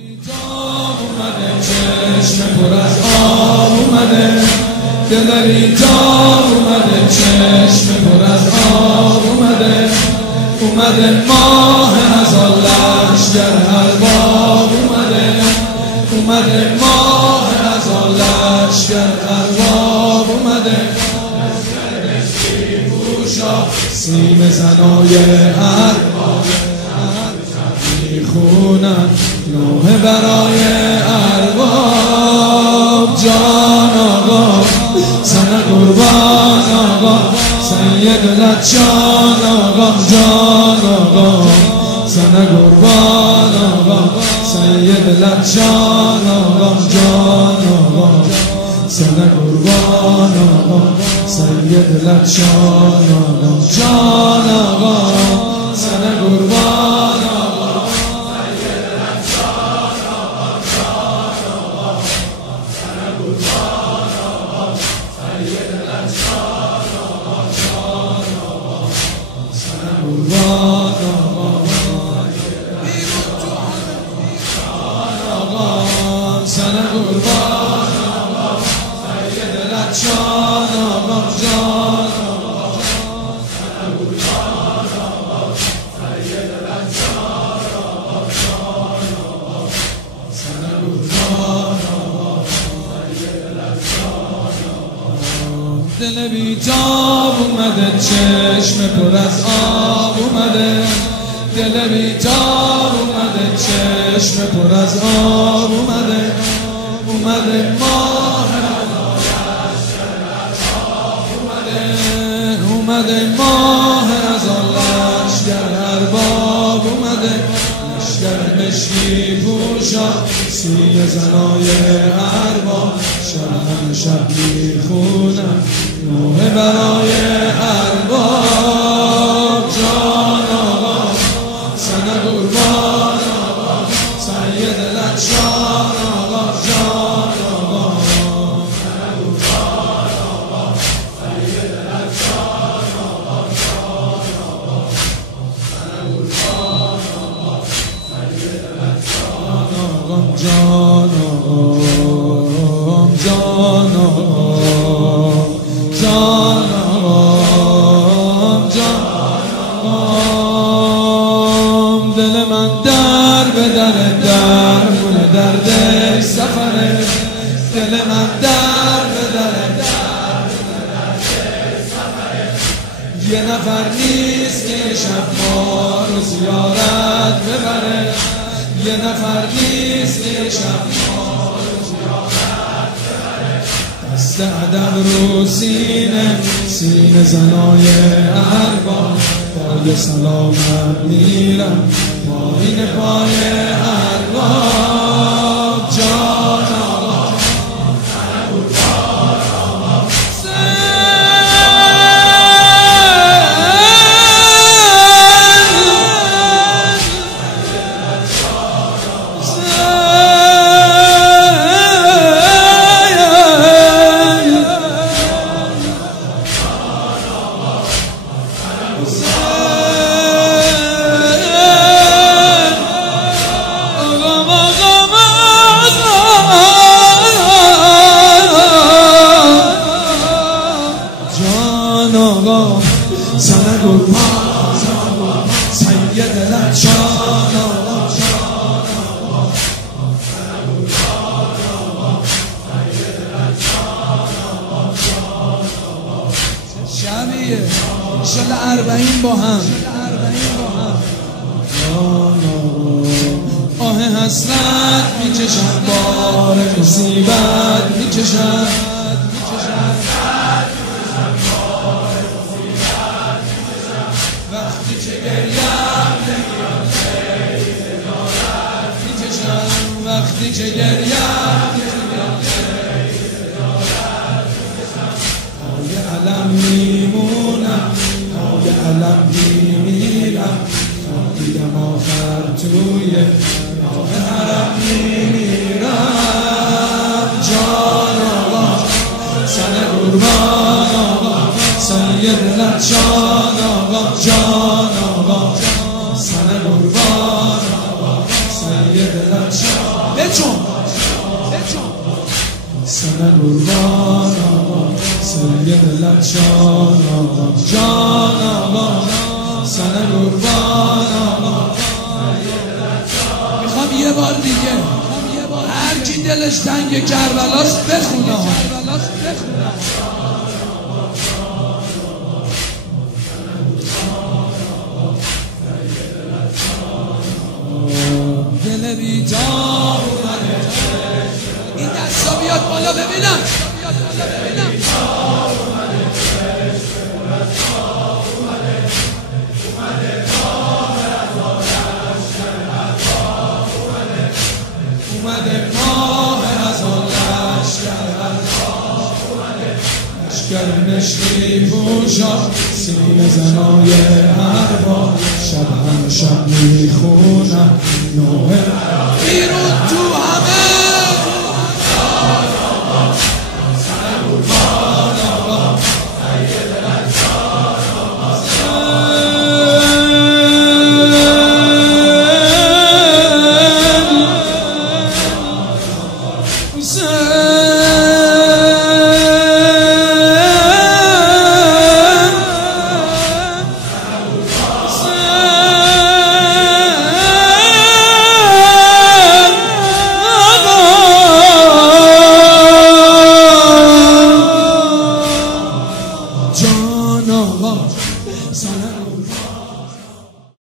اومده چشم پر از آب اومده، دل بیتاب اومده چشم پر از آب اومده، اومده ماه هزار لشگر ارباب اومده، اومده ماه هزار لشگر ارباب اومده، سیم زنای ارباب میخونن نوحه برای ارباب. جان آقا سن قربان آقا سید لچان آقا، جان آقا سن قربان آقا سید لچان آقا، جان آقا سن قربان آقا سید لچان آقا، جان آقا سن قربان آقا سید لچان آقا، جان آقا سن قربان آقا سید لچان آقا، جان آقا سن قربان آقا سن قربان آقا سید لچان آقا، جان آقا سن قربان آقا سید لچان آقا، جان آقا سن قربان آقا سید لچان آقا. دل بیتاب اومده چشم پر از آب اومده، دل بیتاب اومده چشم پر از آب اومده، اومده ماه اومده ماه هزار لشگر ارباب اومده، لشگر مشکی پوشا سیم زنای ارباب، شب شب میخونن نوحه برای ارباب. جان آقا سن قربان آقا سید لچان آقا، جان آقا سن قربان آقا سید لچان آقا، جان آقا سن قربان آقا سید لچان آقا، جان آقا جان آقا جان آقا جان آقا. دل من در به در گونه درد سفره، دل من در به در سفره، یه نفر نیست که شب ما رو زیارت ببره، یه نفر نیست که شب ما رو زیارت ببره، دست ادب رو سینه سینه زنای ارباب، پای سلامت میرم پایین پای ارباب. جان آقا سن قربان آقا سن قربان آقا سید لچان آقا، جان آقا سن قربان آقا سید لچان آقا، جان آقا. شبیه شل 40 با هم، جان آقا آه حسرت میچشم بار مصیبت میچشم، وقتی که گریم نمیاد خیلی دارد میچشم، وقتی که گریم نمیاد خیلی دارد میچشم، پای علم میمونم پای علم میمیرم، تا دیدم آخر توی راه حرم میمیرم. جان آقا سن قربان آقا سید لچان آقا، جان آقا سن قربان آقا سید لچان بچون سنه قربان آقا سید لچان آقا جان آقا سنه قربان آقا. میخوام یه بار دیگه هر کی دلش تنگ کربلاست بخونه دل بیدار اومده. این دستا بیاد بالا ببینم. اومده ماه از آن لشکر مشکی پوشا سینه زنای هر بار شب هم شب میخونم نوه